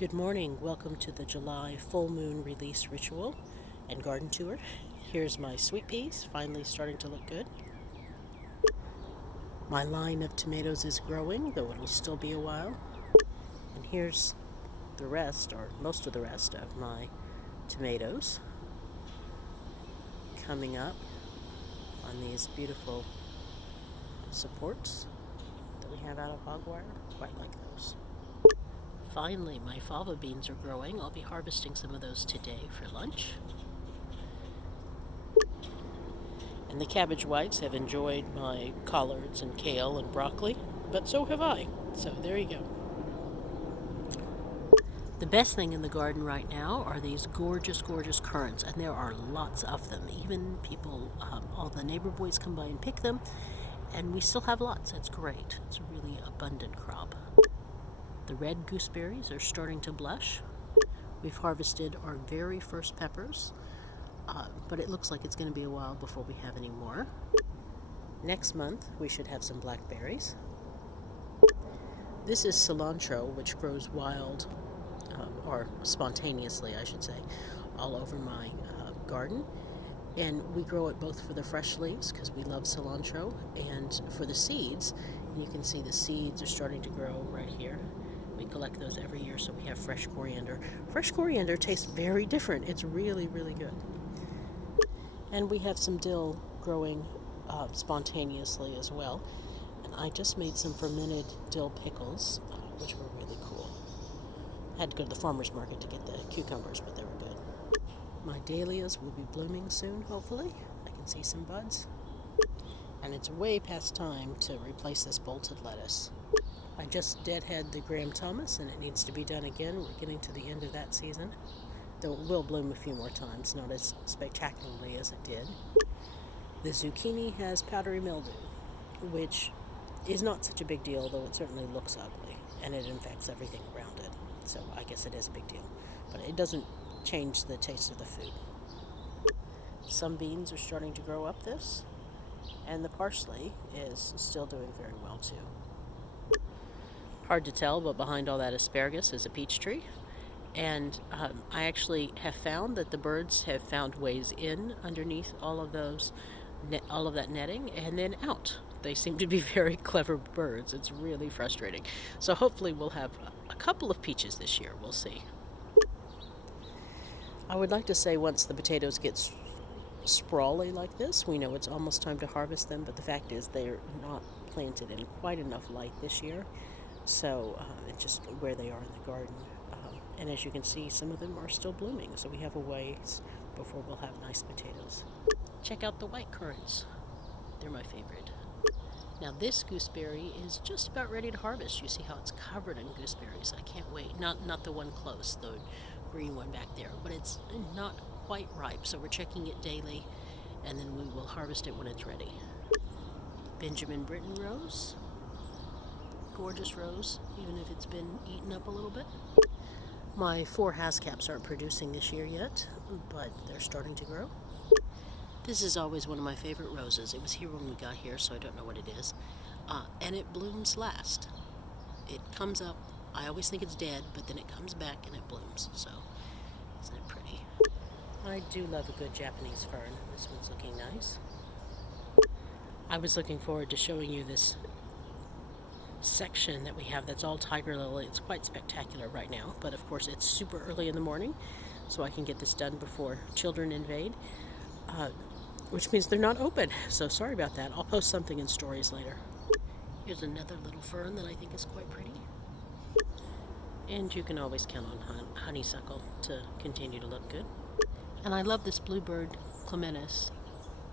Good morning. Welcome to the July full moon release ritual and garden tour. Here's my sweet peas, finally starting to look good. My line of tomatoes is growing, though it'll still be a while. And here's the rest, or most of the rest, of my tomatoes coming up on these beautiful supports that we have out of hog wire. Quite like those. Finally, my fava beans are growing. I'll be harvesting some of those today for lunch. And the cabbage whites have enjoyed my collards and kale and broccoli, but so have I. So there you go. The best thing in the garden right now are these gorgeous, gorgeous currants, and there are lots of them. Even people, all the neighbor boys come by and pick them, and we still have lots. It's great. It's a really abundant crop. The red gooseberries are starting to blush. We've harvested our very first peppers, but it looks like it's going to be a while before we have any more. Next month, we should have some blackberries. This is cilantro, which grows wild, or spontaneously, I should say, all over my garden. And we grow it both for the fresh leaves, because we love cilantro, and for the seeds. And you can see the seeds are starting to grow right here. We collect those every year, so we have fresh coriander. Fresh coriander tastes very different. It's really, really good. And we have some dill growing spontaneously as well. And I just made some fermented dill pickles, which were really cool. I had to go to the farmer's market to get the cucumbers, but they were good. My dahlias will be blooming soon, hopefully. I can see some buds. And it's way past time to replace this bolted lettuce. I just deadhead the Graham Thomas, and it needs to be done again. We're getting to the end of that season, though it will bloom a few more times, not as spectacularly as it did. The zucchini has powdery mildew, which is not such a big deal, though it certainly looks ugly, and it infects everything around it. So I guess it is a big deal, but it doesn't change the taste of the food. Some beans are starting to grow up this, and the parsley is still doing very well too. Hard to tell, but behind all that asparagus is a peach tree. And I actually have found that the birds have found ways in underneath all of that netting and then out. They seem to be very clever birds. It's really frustrating. So hopefully we'll have a couple of peaches this year. We'll see. I would like to say once the potatoes get sprawly like this, we know it's almost time to harvest them, but the fact is they're not planted in quite enough light this year. So it's just where they are in the garden. And as you can see, some of them are still blooming, so we have a ways before we'll have nice potatoes. Check out the white currants. They're my favorite. Now this gooseberry is just about ready to harvest. You see how it's covered in gooseberries. I can't wait. Not the one close, the green one back there, but it's not quite ripe, so we're checking it daily, and then we will harvest it when it's ready. Benjamin Britten rose. Gorgeous rose, even if it's been eaten up a little bit. My 4 hascaps aren't producing this year yet, but they're starting to grow. This is always one of my favorite roses. It was here when we got here, so I don't know what it is. And it blooms last. It comes up, I always think it's dead, but then it comes back and it blooms, so isn't it pretty? I do love a good Japanese fern. This one's looking nice. I was looking forward to showing you this section that we have that's all tiger lily. It's quite spectacular right now, but of course it's super early in the morning, so I can get this done before children invade, which means they're not open, so sorry about that. I'll post something in stories later. Here's another little fern that I think is quite pretty, and you can always count on honeysuckle to continue to look good. And I love this bluebird clematis.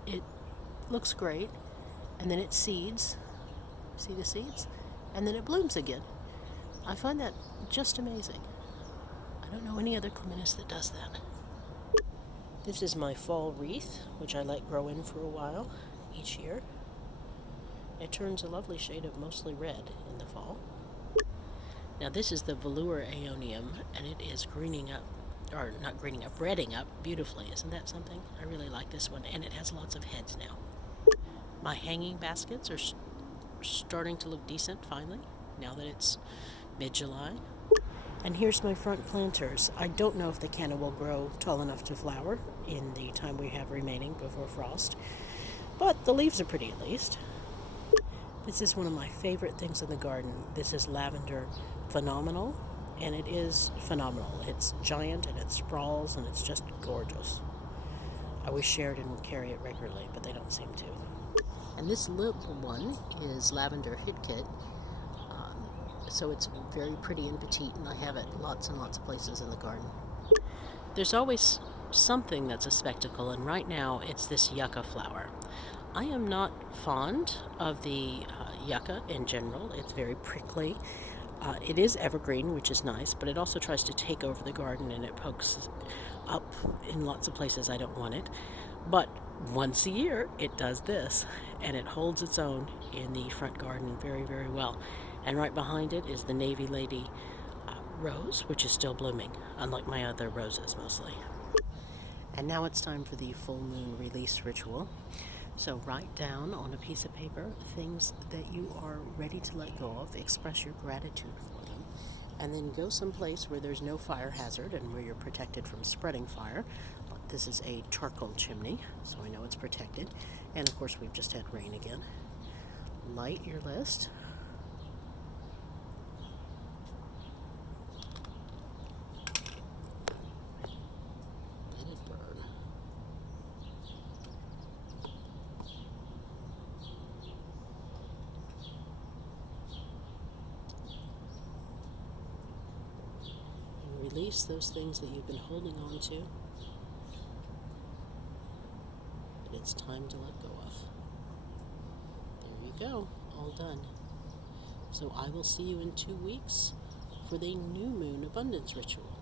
It looks great, and then it seeds. See the seeds? And then it blooms again. I find that just amazing. I don't know any other clematis that does that. This is my fall wreath, which I let grow in for a while each year. It turns a lovely shade of mostly red in the fall. Now this is the velour aeonium, and it is greening up, or not greening up, redding up beautifully. Isn't that something? I really like this one, and it has lots of heads now. My hanging baskets are starting to look decent finally, now that it's mid-July. And here's my front planters. I don't know if the canna will grow tall enough to flower in the time we have remaining before frost, but the leaves are pretty at least. This is one of my favorite things in the garden. This is lavender phenomenal, and it is phenomenal. It's giant and it sprawls and it's just gorgeous. I wish Sheridan would carry it regularly, but they don't seem to. And this little one is lavender hidkit. So it's very pretty and petite, and I have it lots and lots of places in the garden. There's always something that's a spectacle, and right now it's this yucca flower. I am not fond of the yucca in general. It's very prickly. It is evergreen, which is nice, but it also tries to take over the garden, and it pokes up in lots of places I don't want it. But once a year it does this, and it holds its own in the front garden very, very well. And right behind it is the Navy Lady rose, which is still blooming, unlike my other roses mostly. And now it's time for the full moon release ritual. So write down on a piece of paper things that you are ready to let go of, express your gratitude for them, and then go someplace where there's no fire hazard and where you're protected from spreading fire. This is a charcoal chimney, so I know it's protected. And of course, we've just had rain again. Light your list. Let it burn. And release those things that you've been holding on to. It's time to let go of. There you go, all done. So I will see you in 2 weeks for the new moon abundance ritual.